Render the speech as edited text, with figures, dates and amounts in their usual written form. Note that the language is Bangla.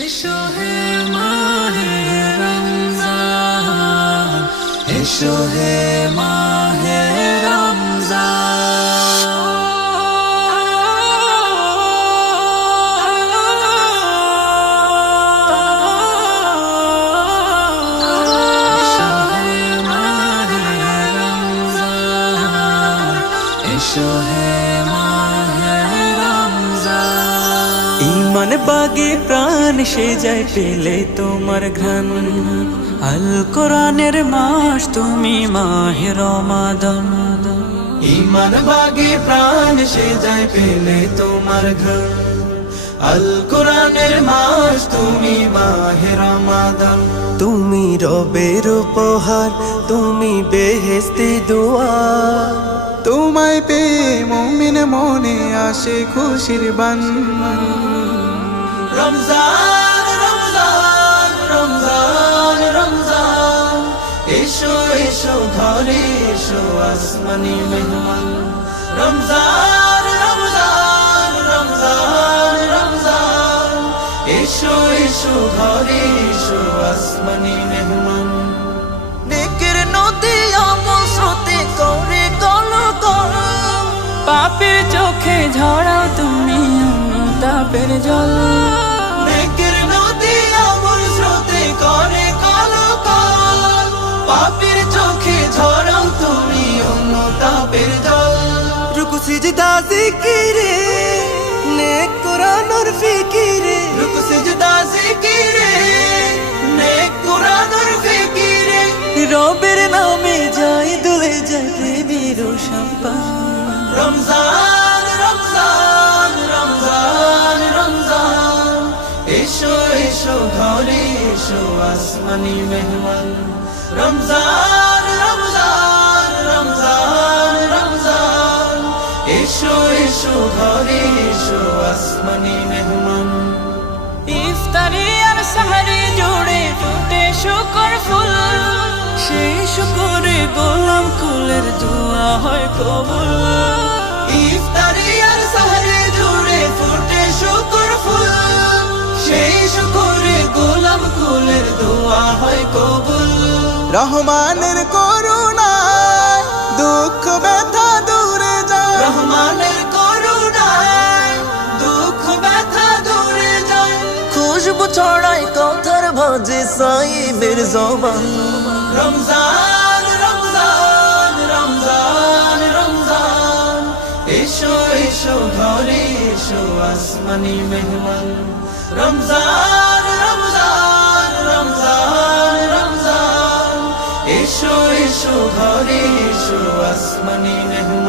এসো হে মাহে রমজান, এসো হে মাহে রমজান। ইমান বাগে প্রাণ সে যায় পেলে তোমার ঘ্রাণ, আল কোরআনের মাস তুমি মাহে রমাদান। ইমান বাগে প্রাণ সে যায় পেলে তোমার ঘ্রাণ, আল কোরআনের মাস তুমি মাহে রমাদান। তুমি রবের উপহার, তুমি বেহেশতি দুয়ার, তোমায় পেয়ে মুমিন মনে আসে খুশির বান। রমজান রমজান রমজান রমজান, এসো এসো ঘরে এসো আসমানি মেহমান। রমজান রমজান রমজান রমজান, এসো এসো ঘরে এসো আসমানি মেহমান। নেকের নদী আমল স্রোতে করে গলগল, পাপের চোখে ঝরাও তুমি অনুতাপের জল। নেকের নদী আমল স্রোতে করে গলগল, পাপের চোখে ঝরাও তুমি অনুতাপের জল। রুকু সিজদা জিকিরে, নেক কোরআনের ফিকিরে, রুকু সিজদা জিকিরে, নেক কোরআনের ফিকিরে। রবের নামে যাই দুলে যায় প্রেমের সম্পান। রমজান রমজান রমজান রমজান, এসো এসো ঘরে এসো আসমানি মেহমান। রমজান রমজান রমজান রমজান, এসো এসো ঘরে এসো আসমানি মেহমান। ইফতারি আর সাহারি জুড়ে ফুটে শুকর ফুল, সেই শুকরে গোলাম কুলের দোয়া হয় কবুল। ইফতারি আর সাহারি জুড়ে ফুটে শুকর ফুল, সেই শুকরে গোলাম কুলের দোয়া হয় কবুল। রহমানের করুণায় দুঃখ ব্যথা দূরে যায়, রহমানের করুণায় দুঃখ ব্যথা দূরে যায়। খুশবু ছড়ায় কথার ভাজে সাইবের জবান। রমজান রমজান রমজান রমজান, এসো এসো ঘরে এসো আসমানি মেহমান। রমজান রমজান রমজান রমজান, এসো এসো ঘরে এসো আসমানি মেহমান।